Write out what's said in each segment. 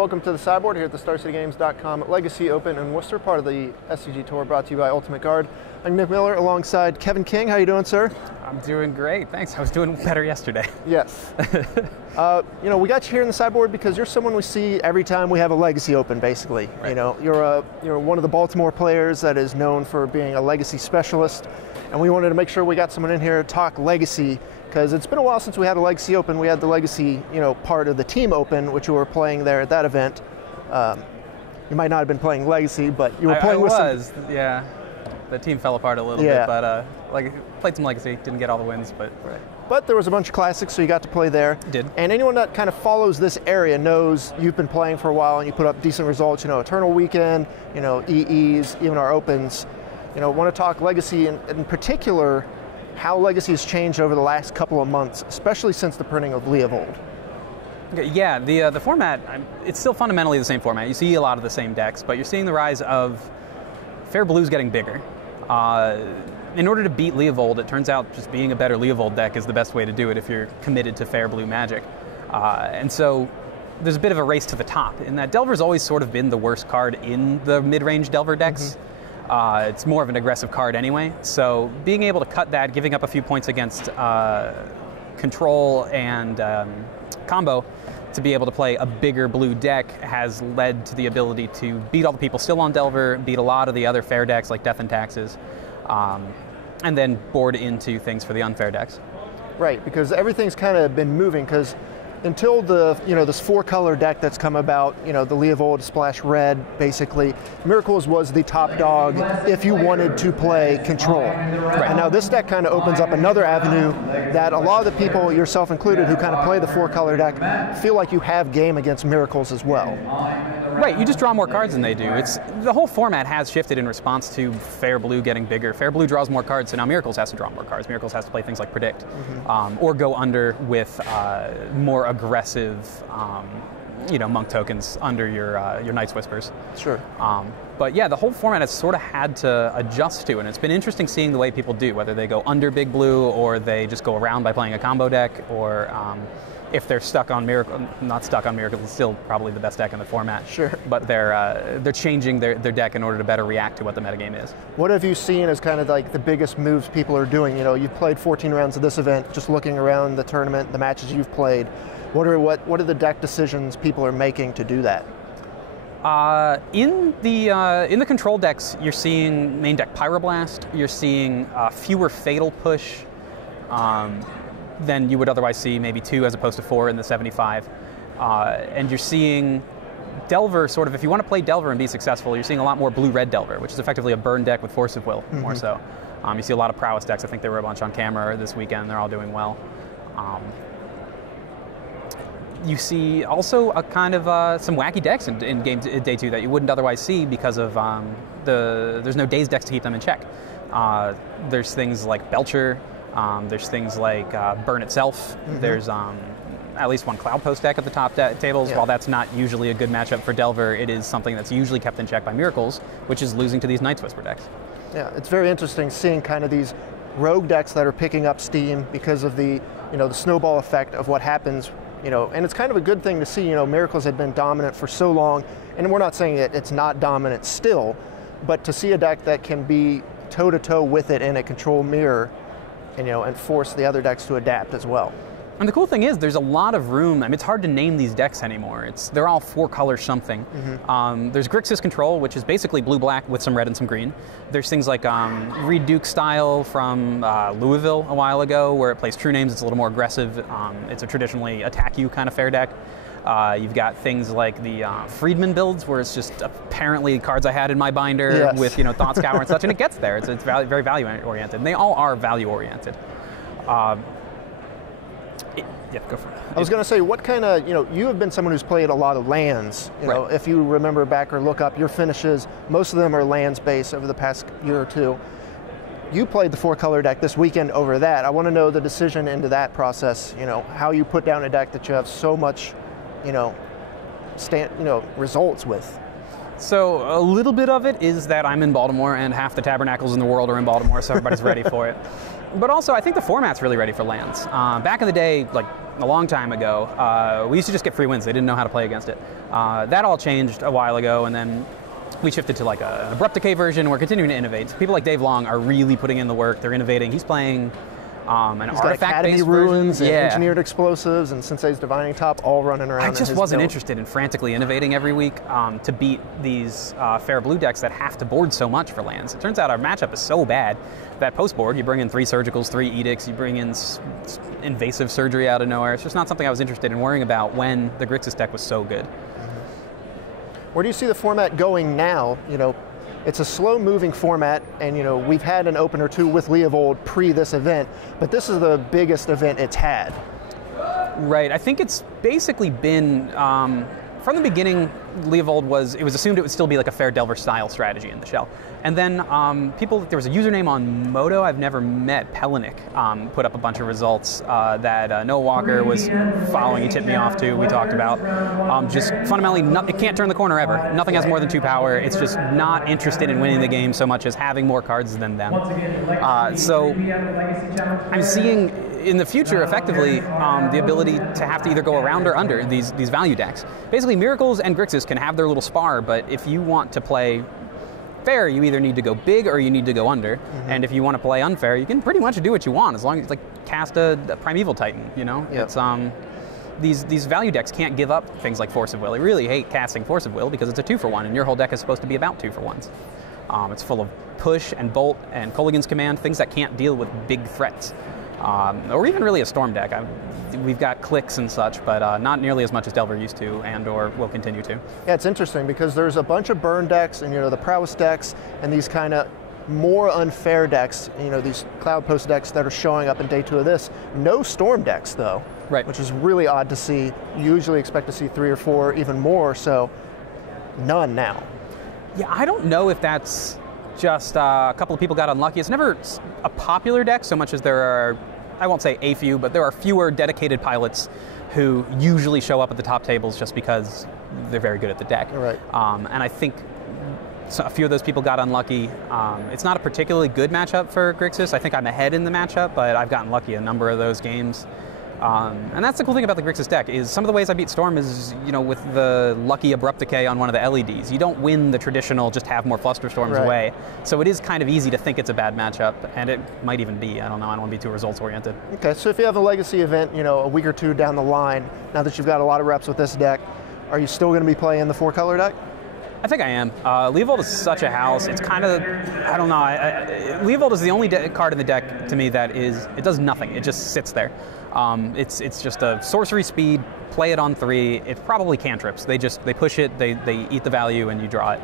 welcome to the sideboard here at the StarCityGames.com Legacy Open in Worcester, part of the SCG Tour, brought to you by Ultimate Guard. I'm Nick Miller alongside Kevin King. How you doing, sir? I'm doing great, thanks. I was doing better yesterday. Yes. We got you here in the sideboard because you're someone we see every time we have a Legacy Open, basically. Right. You're one of the Baltimore players that is known for being a Legacy specialist, and we wanted to make sure we got someone in here to talk Legacy, because it's been a while since we had a Legacy Open. We had the Legacy, part of the Team Open, which you were playing there at that event. You might not have been playing Legacy, but you were playing with some... Yeah. The team fell apart a little bit, but played some Legacy, didn't get all the wins, but... Right. But there was a bunch of classics, so you got to play there. Did. And anyone that kind of follows this area knows you've been playing for a while and you put up decent results, Eternal Weekend, EEs, even our Opens. Want to talk Legacy, in particular, how Legacy has changed over the last couple of months, especially since the printing of Leovold. Yeah, the format, it's still fundamentally the same format. You see a lot of the same decks, but you're seeing the rise of Fair Blues getting bigger. In order to beat Leovold, it turns out just being a better Leovold deck is the best way to do it if you're committed to Fair Blue Magic. And so there's a bit of a race to the top, in that Delver's always sort of been the worst card in the mid-range Delver decks. Mm-hmm. It's more of an aggressive card anyway, so being able to cut that, giving up a few points against control and combo to be able to play a bigger blue deck has led to the ability to beat all the people still on Delver, beat a lot of the other fair decks like Death and Taxes, and then board into things for the unfair decks. Right, because everything's kind of been moving, because until the, this 4-color deck that's come about, the Leovold Splash Red, basically, Miracles was the top dog if you wanted to play Control. Right. And now this deck kind of opens up another avenue that a lot of the people, yourself included, who kind of play the 4-color deck, feel like you have game against Miracles as well. Right, you just draw more cards than they do. The whole format has shifted in response to Fair Blue getting bigger. Fair Blue draws more cards, so now Miracles has to draw more cards. Miracles has to play things like Predict, or go under with more aggressive, Monk tokens under your Night's Whispers. Sure. But yeah, the whole format has sort of had to adjust to, and it's been interesting seeing the way people do, whether they go under Big Blue or they just go around by playing a combo deck, or if they're stuck on Miracle, not stuck on Miracles, it's still probably the best deck in the format. Sure. But they're changing their deck in order to better react to what the metagame is. What have you seen as kind of like the biggest moves people are doing? You've played 14 rounds of this event, just looking around the tournament, the matches you've played. What are the deck decisions people are making to do that? In the control decks, you're seeing main deck Pyroblast. You're seeing fewer Fatal Push than you would otherwise see, maybe 2 as opposed to 4 in the 75. And you're seeing Delver, sort of, if you want to play Delver and be successful, you're seeing a lot more Blue-Red Delver, which is effectively a burn deck with Force of Will, more so. You see a lot of Prowess decks. I think there were a bunch on camera this weekend. They're all doing well. You see also a kind of some wacky decks in game day 2 that you wouldn't otherwise see because of there's no Daze decks to keep them in check. There's things like Belcher. There's things like Burn itself. There's at least one Cloud Post deck at the top tables. Yeah. While that's not usually a good matchup for Delver, it is something that's usually kept in check by Miracles, which is losing to these Night's Whisper decks. Yeah, it's very interesting seeing kind of these rogue decks that are picking up steam because of the the snowball effect of what happens. And it's kind of a good thing to see. Miracles had been dominant for so long, and we're not saying that it's not dominant still, but to see a deck that can be toe-to-toe with it in a control mirror, and force the other decks to adapt as well. And the cool thing is, there's a lot of room. I mean, it's hard to name these decks anymore. They're all 4 colors something. There's Grixis Control, which is basically blue-black with some red and some green. There's things like Reed Duke style from Louisville a while ago, where it plays True Names. It's a little more aggressive. It's a traditionally attack you kind of fair deck. You've got things like the Friedman builds, where it's just apparently cards I had in my binder with Thought Scour and such, and it gets there. It's very value-oriented. And they all are value-oriented. Yeah, go for it. I was going to say, what kind of, you have been someone who's played a lot of lands. Right. If you remember back or look up your finishes, most of them are lands-based over the past year or two. You played the 4-color deck this weekend over that. I want to know the decision into that process, how you put down a deck that you have so much, results with. So a little bit of it is that I'm in Baltimore and half the tabernacles in the world are in Baltimore, so everybody's ready for it. But also, I think the format's really ready for lands. Back in the day, like a long time ago, we used to just get free wins. They didn't know how to play against it. That all changed a while ago, and then we shifted to like an abrupt decay version. We're continuing to innovate. People like Dave Long are really putting in the work. They're innovating. He's playing an artifact-based ruins version. And engineered explosives and Sensei's Divining Top all running around. I just wasn't interested in frantically innovating every week to beat these fair blue decks that have to board so much for lands. It turns out our matchup is so bad that post-board, you bring in 3 Surgicals, 3 Edicts, you bring in invasive surgery out of nowhere. It's just not something I was interested in worrying about when the Grixis deck was so good. Where do you see the format going now? You know, it's a slow-moving format, and you know we've had an open or two with Leovold pre this event, but this is the biggest event it's had. Right. I think it's basically been from the beginning. Leovold was assumed it would still be like a fair Delver style strategy in the shell, and then there was a username on Moto I've never met, Pelinic, put up a bunch of results that Noah Walker was following. He tipped me off to. We talked about just fundamentally it can't turn the corner ever. Nothing has more than 2 power. It's just not interested in winning the game so much as having more cards than them. So I'm seeing in the future, effectively, the ability to have to either go around or under these value decks. Basically, Miracles and Grixis can have their little spar, but if you want to play fair, you either need to go big or you need to go under. And if you want to play unfair, you can pretty much do what you want, as long as cast a Primeval Titan. You know, it's these value decks can't give up things like Force of Will. I really hate casting Force of Will because it's a 2-for-1, and your whole deck is supposed to be about 2-for-1s. It's full of push and bolt and Kolaghan's Command, things that can't deal with big threats. Or even really a Storm deck. We've got clicks and such, but not nearly as much as Delver used to and or will continue to. Yeah, it's interesting because there's a bunch of burn decks and the prowess decks and these kind of more unfair decks, these Cloud Post decks that are showing up in day 2 of this. No Storm decks though, right? Which is really odd to see. You usually expect to see 3 or 4, even more, so none now. Yeah, I don't know if that's just a couple of people got unlucky. It's never a popular deck so much as there are, I won't say a few, but there are fewer dedicated pilots who usually show up at the top tables just because they're very good at the deck. Right. And I think a few of those people got unlucky. It's not a particularly good matchup for Grixis. I think I'm ahead in the matchup, but I've gotten lucky a number of those games. And that's the cool thing about the Grixis deck is some of the ways I beat Storm is, with the lucky Abrupt Decay on one of the LEDs. You don't win the traditional just have more Flusterstorms away. So it is kind of easy to think it's a bad matchup, and it might even be. I don't know. I don't want to be too results oriented. Okay, so if you have a Legacy event, a week or 2 down the line, now that you've got a lot of reps with this deck, are you still going to be playing the 4-color deck? I think I am. Leovold is such a house. It's kind of, I don't know. Leovold is the only card in the deck to me that it does nothing. It just sits there. It's just a sorcery speed, play it on 3. It's probably cantrips. They push it, they eat the value, and you draw it.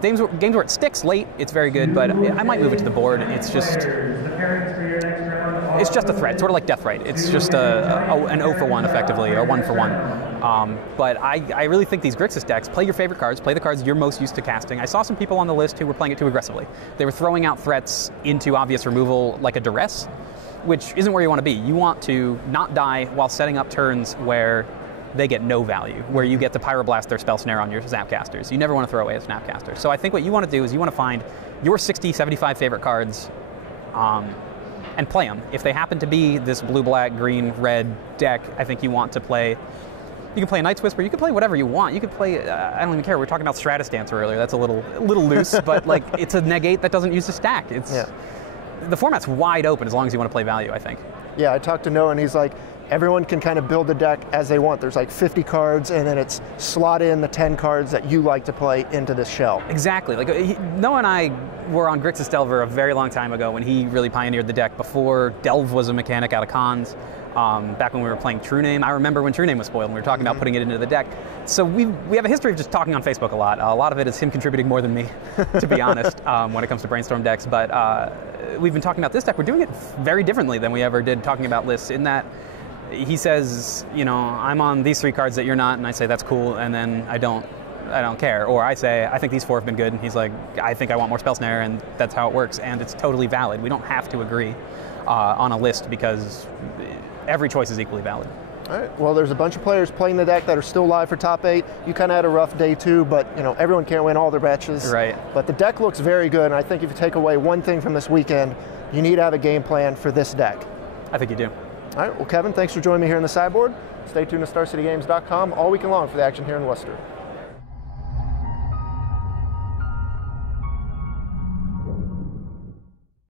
Games where it sticks late, it's very good, but I might move it to the board. It's just a threat, sort of like Deathrite. It's just an 0-for-1 effectively, or 1-for-1. But I really think these Grixis decks, play your favorite cards, play the cards you're most used to casting. I saw some people on the list who were playing it too aggressively. They were throwing out threats into obvious removal like a Duress, which isn't where you want to be. You want to not die while setting up turns where they get no value, where you get to Pyroblast their Spell Snare on your Snapcasters. You never want to throw away a Snapcaster. So I think what you want to do is you want to find your 60, 75 favorite cards and play them. If they happen to be this blue, black, green, red deck, I think you want to play. You can play a Night's Whisper. You can play whatever you want. You could play, I don't even care. We were talking about Stratus Dancer earlier. That's a little loose, but it's a negate that doesn't use a stack. The format's wide open as long as you want to play value, I think. Yeah, I talked to Noah and he's like, everyone can kind of build the deck as they want. There's 50 cards and then it's slot in the 10 cards that you like to play into this shell. Exactly. Noah and I were on Grixis Delver a very long time ago when he really pioneered the deck before Delve was a mechanic out of cons. Back when we were playing True Name. I remember when True Name was spoiled and we were talking about putting it into the deck. So we have a history of just talking on Facebook a lot. A lot of it is him contributing more than me, to be honest, when it comes to brainstorm decks. But we've been talking about this deck. We're doing it very differently than we ever did talking about lists, in that he says, I'm on these 3 cards that you're not, and I say that's cool, and then I don't care. Or I say, I think these 4 have been good, and he's like, I think I want more Spell Snare, and that's how it works, and it's totally valid. We don't have to agree on a list because every choice is equally valid. All right, well, there's a bunch of players playing the deck that are still live for top 8. You kind of had a rough day too, but everyone can't win all their matches. Right. But the deck looks very good, and I think if you take away one thing from this weekend, you need to have a game plan for this deck. I think you do. All right, well, Kevin, thanks for joining me here in the sideboard. Stay tuned to StarCityGames.com all weekend long for the action here in Worcester.